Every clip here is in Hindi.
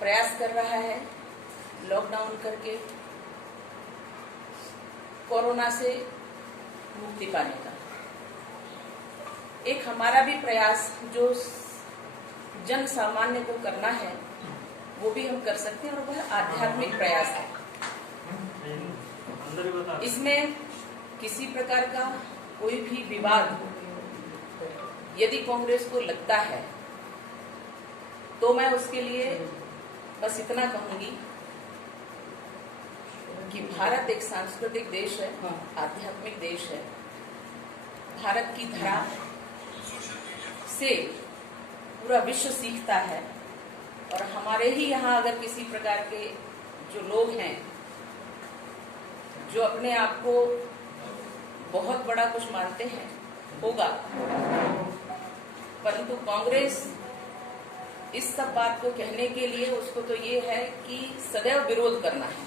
प्रयास कर रहा है लॉकडाउन करके कोरोना से मुक्ति पाने का। एक हमारा भी प्रयास जो जन सामान्य को करना है वो भी हम कर सकते हैं, और वह आध्यात्मिक प्रयास है। इसमें किसी प्रकार का कोई भी विवाद यदि कांग्रेस को लगता है तो मैं उसके लिए बस इतना कहूंगी कि भारत एक सांस्कृतिक देश है, आध्यात्मिक देश है। भारत की धरा से पूरा विश्व सीखता है, और हमारे ही यहाँ अगर किसी प्रकार के जो लोग हैं जो अपने आप को बहुत बड़ा कुछ मानते हैं होगा, परंतु कांग्रेस इस सब बात को कहने के लिए उसको तो ये है कि सदैव विरोध करना है,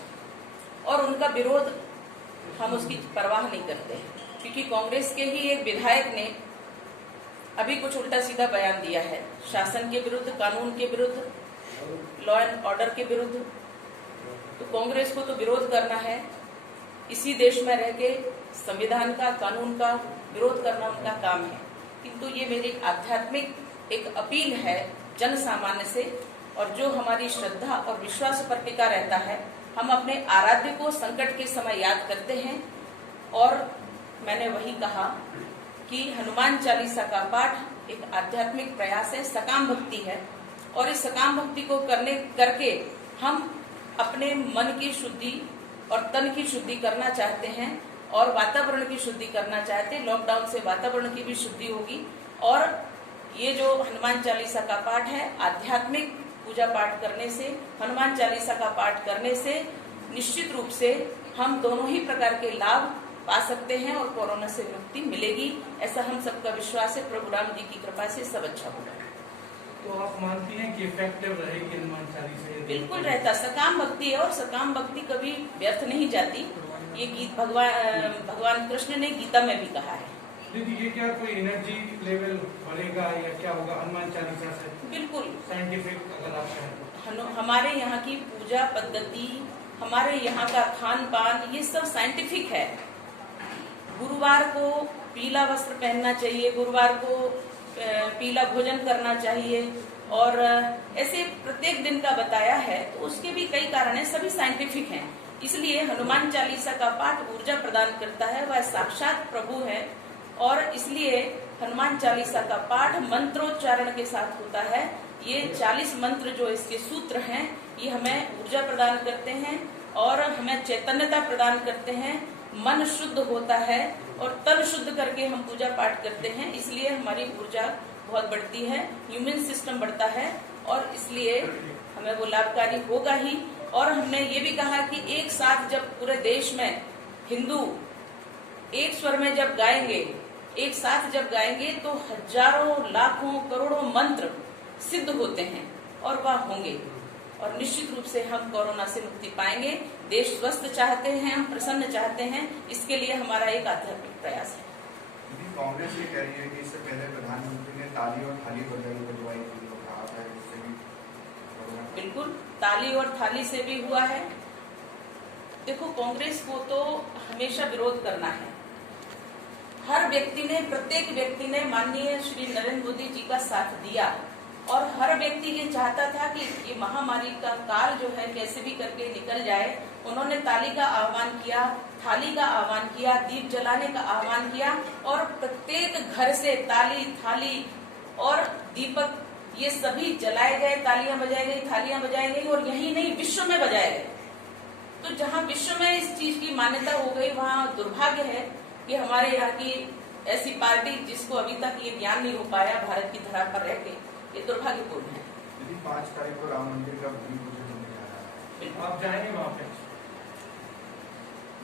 और उनका विरोध हम उसकी परवाह नहीं करते हैं, क्योंकि कांग्रेस के ही एक विधायक ने अभी कुछ उल्टा सीधा बयान दिया है शासन के विरुद्ध, कानून के विरुद्ध, लॉ एंड ऑर्डर के विरुद्ध। तो कांग्रेस को तो विरोध करना है, इसी देश में रह के संविधान का, कानून का विरोध करना उनका काम है। किंतु ये मेरी आध्यात्मिक एक अपील है जन सामान्य से, और जो हमारी श्रद्धा और विश्वास पर टिका रहता है। हम अपने आराध्य को संकट के समय याद करते हैं, और मैंने वही कहा कि हनुमान चालीसा का पाठ एक आध्यात्मिक प्रयास है, सकाम भक्ति है, और इस सकाम भक्ति को करके हम अपने मन की शुद्धि और तन की शुद्धि करना चाहते हैं, और वातावरण की शुद्धि करना चाहते हैं। लॉकडाउन से वातावरण की भी शुद्धि होगी, और ये जो हनुमान चालीसा का पाठ है, आध्यात्मिक पूजा पाठ करने से, हनुमान चालीसा का पाठ करने से निश्चित रूप से हम दोनों ही प्रकार के लाभ पा सकते हैं और कोरोना से मुक्ति मिलेगी। ऐसा हम सबका विश्वास है। प्रभु राम जी की कृपा से सब अच्छा होगा। तो आप मानती हैं कि इफेक्टिव रहेगी हनुमान चालीसा? बिल्कुल रहता, सकाम भक्ति है, और सकाम भक्ति कभी व्यर्थ नहीं जाती। ये गीत भगवान कृष्ण ने गीता में भी कहा है। दीदी, ये क्या कोई एनर्जी लेवल बढ़ेगा या क्या होगा हनुमान चालीसा से? बिल्कुल साइंटिफिक अगर आप कहें। हमारे यहाँ की पूजा पद्धति, हमारे यहाँ का खान पान, ये सब साइंटिफिक है। गुरुवार को पीला वस्त्र पहनना चाहिए, गुरुवार को पीला भोजन करना चाहिए, और ऐसे प्रत्येक दिन का बताया है। तो उसके भी कई कारण हैं, सभी साइंटिफिक हैं। इसलिए हनुमान चालीसा का पाठ ऊर्जा प्रदान करता है, वह साक्षात प्रभु है, और इसलिए हनुमान चालीसा का पाठ मंत्रोच्चारण के साथ होता है। ये 40 मंत्र जो इसके सूत्र हैं, ये हमें ऊर्जा प्रदान करते हैं और हमें चैतन्यता प्रदान करते हैं। मन शुद्ध होता है और तन शुद्ध करके हम पूजा पाठ करते हैं, इसलिए हमारी ऊर्जा बहुत बढ़ती है, इम्यून सिस्टम बढ़ता है, और इसलिए हमें वो लाभकारी होगा ही। और हमने ये भी कहा कि एक साथ जब पूरे देश में हिंदू एक स्वर में जब गाएंगे, एक साथ जब गाएंगे, तो हजारों लाखों करोड़ों मंत्र सिद्ध होते हैं और वह होंगे, और निश्चित रूप से हम कोरोना से मुक्ति पाएंगे। देश स्वस्थ चाहते हैं, हम प्रसन्न चाहते हैं, इसके लिए हमारा एक आध्यात्मिक प्रयास है। कांग्रेस ये कह रही है कि इससे पहले प्रधानमंत्री ने ताली और थाली बजवाई थी, तो कहा था इससे भी? बिल्कुल, ताली और थाली से भी हुआ है। देखो, कांग्रेस को तो हमेशा विरोध करना है। हर व्यक्ति ने, प्रत्येक व्यक्ति ने माननीय श्री नरेंद्र मोदी जी का साथ दिया, और हर व्यक्ति ये चाहता था कि ये महामारी का काल जो है कैसे भी करके निकल जाए। उन्होंने ताली का आह्वान किया, थाली का आह्वान किया, दीप जलाने का आह्वान किया, और प्रत्येक घर से ताली, थाली और दीपक ये सभी जलाए गए, तालियां बजाई गई, थालियां बजाई गई, और यही नहीं विश्व में बजाए गए। तो जहां विश्व में इस चीज की मान्यता हो गई, वहां दुर्भाग्य है कि हमारे यहाँ की ऐसी पार्टी जिसको अभी तक ये ज्ञान नहीं हो पाया भारत की धरा पर रह के, ये दुर्भाग्यपूर्ण है। 5 तारीख को राम मंदिर का भूमि पूजन होने जा रहा है, आप जाएंगे वहाँ पे?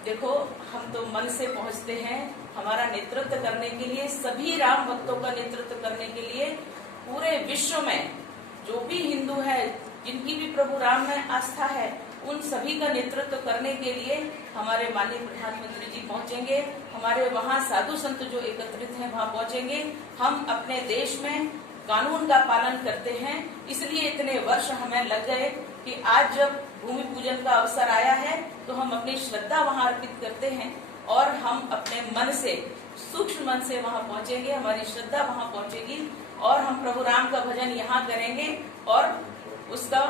देखो, हम तो मन से पहुंचते हैं। हमारा नेतृत्व करने के लिए, सभी राम भक्तों का नेतृत्व करने के लिए पूरे विश्व में जो भी हिंदू है, जिनकी भी प्रभु राम में आस्था है, उन सभी का नेतृत्व करने के लिए हमारे माननीय प्रधानमंत्री जी पहुंचेंगे। हमारे वहाँ साधु संत जो एकत्रित हैं वहाँ पहुंचेंगे। हम अपने देश में कानून का पालन करते हैं। इसलिए इतने वर्ष हमें लग गए कि आज जब भूमि पूजन का अवसर आया है तो हम अपनी श्रद्धा वहां अर्पित करते हैं और हम अपने मन से, सूक्ष्म मन से वहां पहुंचेंगे, हमारी श्रद्धा वहां पहुंचेगी और हम प्रभु राम का भजन यहाँ करेंगे और उसका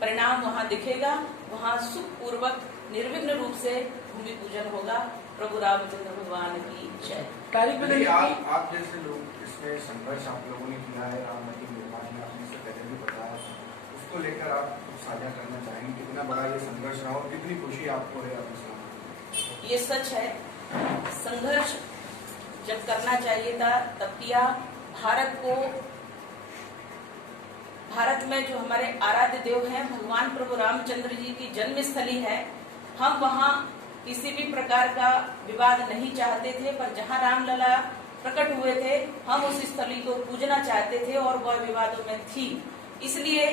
परिणाम वहां दिखेगा। वहां सुखपूर्वक निर्विघ्न रूप से भूमि पूजन होगा। प्रभु रामचंद्र भगवान की जय। आप जैसे लोग इसमें संघर्ष आप लोगों ने किया है राम मंदिर निर्माण में, आपने इससे पहले भी बताया, उसको लेकर आप साझा करना चाहेंगे? कितना बड़ा ये संघर्ष रहा और कितनी खुशी आपको है अपने साथ? ये सच है, संघर्ष जब करना चाहिए था तब किया। भारत में जो हमारे आराध्य देव हैं भगवान प्रभु रामचंद्र जी की जन्मस्थली है, हम वहाँ किसी भी प्रकार का विवाद नहीं चाहते थे, पर जहाँ रामलला प्रकट हुए थे हम उस स्थली को पूजना चाहते थे और वह विवादों में थी। इसलिए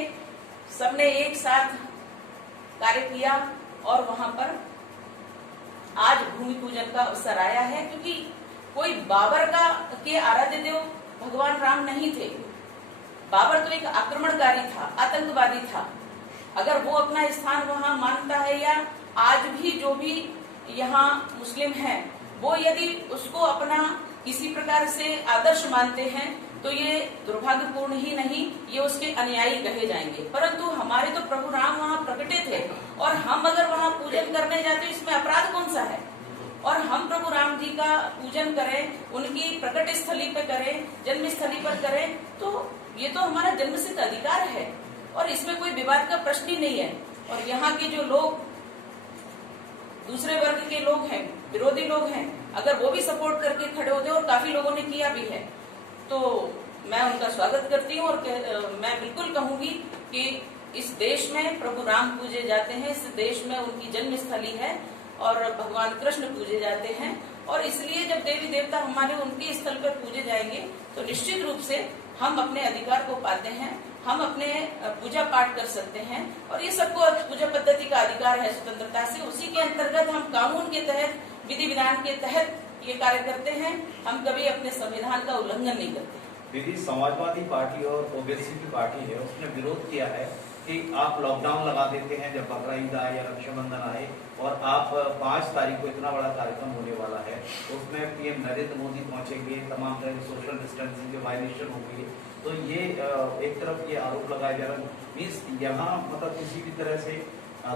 सबने एक साथ कार्य किया और वहां पर आज भूमि पूजन का अवसर आया है, क्योंकि कोई बाबर के आराध्य देव भगवान राम नहीं थे। बाबर तो एक आक्रमणकारी था, आतंकवादी था। अगर वो अपना स्थान वहां मानता है या आज भी जो भी यहाँ मुस्लिम हैं वो यदि उसको अपना किसी प्रकार से आदर्श मानते हैं तो ये दुर्भाग्यपूर्ण ही नहीं, ये उसके अनुयायी कहे जाएंगे। परंतु हमारे तो प्रभु राम वहाँ प्रकटे थे और हम अगर वहाँ पूजन करने जाते इसमें अपराध कौन सा है? और हम प्रभु राम जी का पूजन करें, उनकी प्रकट स्थली पे करें, जन्म स्थली पर करें, तो ये तो हमारा जन्मसिद्ध अधिकार है और इसमें कोई विवाद का प्रश्न ही नहीं है। और यहाँ के जो लोग दूसरे वर्ग के लोग हैं, विरोधी लोग हैं, अगर वो भी सपोर्ट करके खड़े होते और काफी लोगों ने किया भी है, तो मैं उनका स्वागत करती हूँ और मैं बिल्कुल कहूंगी कि इस देश में प्रभु राम पूजे जाते हैं, इस देश में उनकी जन्म स्थली है और भगवान कृष्ण पूजे जाते हैं। और इसलिए जब देवी देवता हमारे उनके स्थल पर पूजे जाएंगे तो निश्चित रूप से हम अपने अधिकार को पाते हैं, हम अपने पूजा पाठ कर सकते हैं और ये सबको पूजा पद्धति का अधिकार है स्वतंत्रता से। उसी के अंतर्गत हम कानून के तहत, विधि विधान के तहत ये कार्य करते हैं, हम कभी अपने संविधान का उल्लंघन नहीं करते। दीदी, समाजवादी पार्टी और ओबीसी की पार्टी है, उसने विरोध किया है कि आप लॉकडाउन लगा देते हैं जब बकरा ईद आए या रक्षाबंधन आए और आप 5 तारीख को इतना बड़ा कार्यक्रम होने वाला है, उसमें पीएम नरेंद्र मोदी पहुंचेंगे, तमाम तरह की सोशल डिस्टेंसिंग के वायलेशन होगी। तो ये एक तरफ ये आरोप लगाया जा रहा है, मीन्स यहाँ मतलब किसी भी तरह से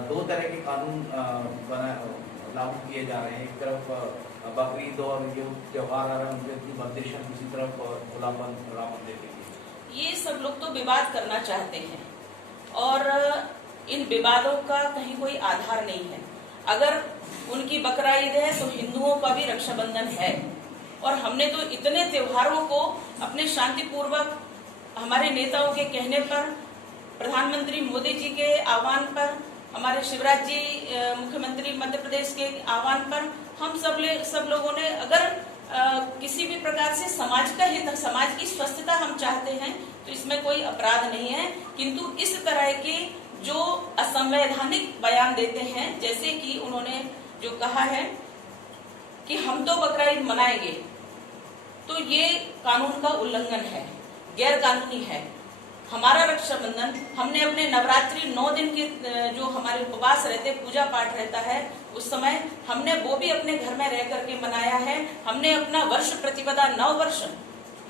2 तरह के कानून लागू किए जा रहे हैं। एक तरफ बकरीद और ये त्योहार आ रहा है उनकी बंदिशें, दूसरी तरफ खुलापन राम मंदिर के लिए। ये सब लोग तो विवाद करना चाहते हैं और इन विवादों का कहीं कोई आधार नहीं है। अगर उनकी बकरा ईद है तो हिंदुओं का भी रक्षाबंधन है और हमने तो इतने त्योहारों को अपने शांतिपूर्वक हमारे नेताओं के कहने पर, प्रधानमंत्री मोदी जी के आह्वान पर, हमारे शिवराज जी मुख्यमंत्री मध्य प्रदेश के आह्वान पर हम सब लोगों ने अगर किसी भी प्रकार से समाज का हित, समाज की स्वस्थता हम चाहते हैं तो इसमें कोई अपराध नहीं है। किंतु इस तरह के जो असंवैधानिक बयान देते हैं, जैसे कि उन्होंने जो कहा है कि हम तो बकरा ईद मनाएंगे, तो ये कानून का उल्लंघन है, गैर कानूनी है। हमारा रक्षाबंधन, हमने अपने नवरात्रि 9 दिन के जो हमारे उपवास रहते, पूजा पाठ रहता है, उस समय हमने वो भी अपने घर में रह करके मनाया है। हमने अपना वर्ष प्रतिपदा, 9 वर्ष,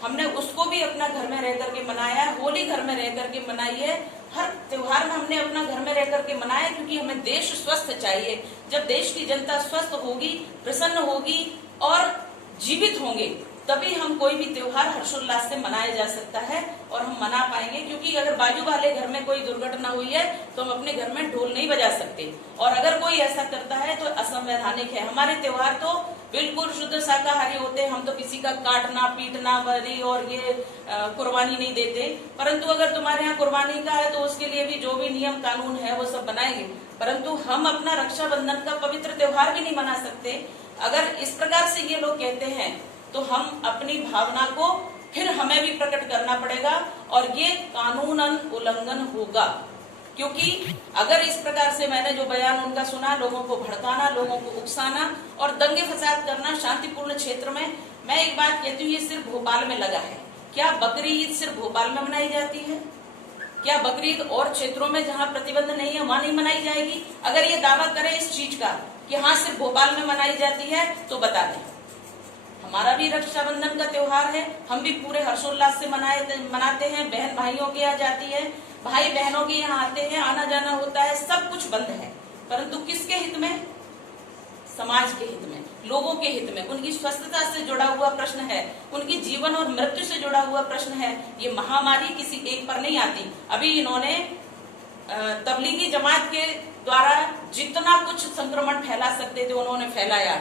हमने उसको भी अपना घर में रह करके मनाया है। होली घर में रह करके मनाई है। हर त्योहार में हमने अपना घर में रह करके मनाया, क्योंकि हमें देश स्वस्थ चाहिए। जब देश की जनता स्वस्थ होगी, प्रसन्न होगी और जीवित होंगे, तभी हम कोई भी त्योहार हर्षोल्लास से मनाया जा सकता है और हम मना पाएंगे। क्योंकि अगर बाजू वाले घर में कोई दुर्घटना हुई है तो हम अपने घर में ढोल नहीं बजा सकते, और अगर कोई ऐसा करता है तो असंवैधानिक है। हमारे त्योहार तो बिल्कुल शुद्ध शाकाहारी होते हैं, हम तो किसी का काटना, पीटना, बलि और ये कुर्बानी नहीं देते। परंतु अगर तुम्हारे यहाँ कुर्बानी का है तो उसके लिए भी जो भी नियम कानून है वो सब बनाएंगे। परंतु हम अपना रक्षाबंधन का पवित्र त्योहार भी नहीं मना सकते। अगर इस प्रकार से ये लोग कहते हैं तो हम अपनी भावना को फिर हमें भी प्रकट करना पड़ेगा और ये कानूनन उल्लंघन होगा। क्योंकि अगर इस प्रकार से मैंने जो बयान उनका सुना, लोगों को भड़काना, लोगों को उकसाना और दंगे फसाद करना शांतिपूर्ण क्षेत्र में, मैं एक बात कहती हूँ, ये सिर्फ भोपाल में लगा है। क्या बकरी ईद सिर्फ भोपाल में मनाई जाती है? क्या बकरी ईद और क्षेत्रों में जहां प्रतिबंध नहीं है वहां नहीं मनाई जाएगी? अगर ये दावा करें इस चीज का कि हाँ सिर्फ भोपाल में मनाई जाती है तो बता दें। हमारा भी रक्षाबंधन का त्योहार है, हम भी पूरे हर्षोल्लास से मनाते हैं। बहन भाइयों के यहाँ जाती है, भाई बहनों के यहाँ आते हैं, आना जाना होता है, सब कुछ बंद है। परंतु किसके हित में? समाज के हित में, लोगों के हित में, उनकी स्वस्थता से जुड़ा हुआ प्रश्न है, उनकी जीवन और मृत्यु से जुड़ा हुआ प्रश्न है। ये महामारी किसी एक पर नहीं आती। अभी इन्होंने तबलीगी जमात के द्वारा जितना कुछ संक्रमण फैला सकते थे उन्होंने फैलाया।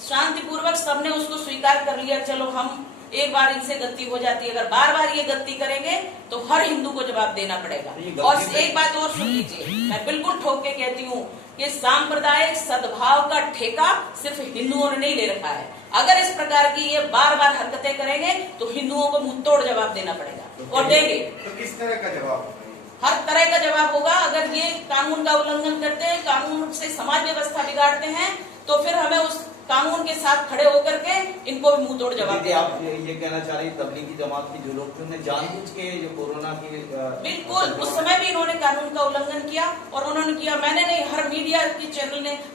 शांतिपूर्वक सबने उसको स्वीकार कर लिया, चलो हम एक बार इनसे गलती हो जाती है, अगर बार बार ये गलती करेंगे तो हर हिंदू को जवाब देना पड़ेगा। और एक बात और सुन लीजिए, मैं बिल्कुल ठोक के कहती हूँ कि सांप्रदायिक सद्भाव का ठेका सिर्फ हिंदुओं ने नहीं ले रखा है। अगर इस प्रकार की ये बार बार हरकतें करेंगे तो हिंदुओं को मुंह तोड़ जवाब देना पड़ेगा और देंगे। तो किस तरह का जवाब होगा? हर तरह का जवाब होगा। अगर ये कानून का उल्लंघन करते हैं, कानून से समाज व्यवस्था बिगाड़ते हैं, तो फिर हमें उस कानून के साथ खड़े होकर के इनको भी मुंह तोड़ जवाब दें। आप ये कहना चाह रही तबलीगी जमात के जो लोग थे उन्होंने जानबूझ के जो कोरोना की बिल्कुल उस समय भी इन्होंने कानून का उल्लंघन किया और उन्होंने किया, मैंने नहीं, हर मीडिया की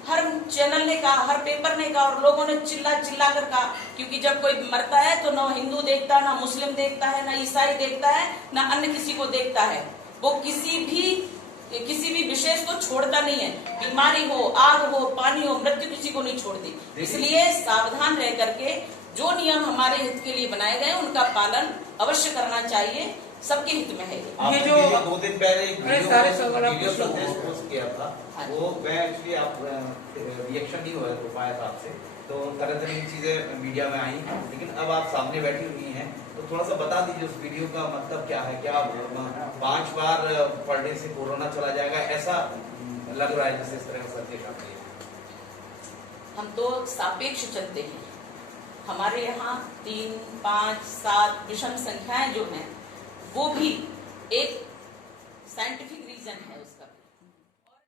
हर चैनल ने कहा, हर पेपर ने कहा और लोगों ने चिल्ला चिल्ला कर कहा। क्योंकि जब कोई मरता है तो न हिंदू देखता, ना मुस्लिम देखता है, ना ईसाई देखता है, ना अन्य किसी को देखता है। वो किसी भी विशेष को छोड़ता नहीं है। बीमारी हो, आग हो, पानी हो, मृत्यु किसी को नहीं छोड़ती। इसलिए सावधान रह करके जो नियम हमारे हित के लिए बनाए गए उनका पालन अवश्य करना चाहिए, सबके हित में है। ये जो 2 दिन पहले एक वीडियो संदेश पोस्ट किया था, वो मैं एक्चुअली आप रिएक्शन नहीं हो पाया था आपसे, तो तरह तरह की चीजें मीडिया में आई, लेकिन अब आप सामने बैठी हुई हैं तो थोड़ा सा बता दीजिए उस वीडियो का मतलब क्या है? क्या 5 बार पढ़ने से कोरोना चला जाएगा ऐसा लग रहा है, जैसे इस तरह का सत्य का? हम तो सापेक्ष चलते हैं। हमारे यहाँ 3, 5, 7 विषम संख्याएं जो हैं वो भी एक साइंटिफिक रीजन है।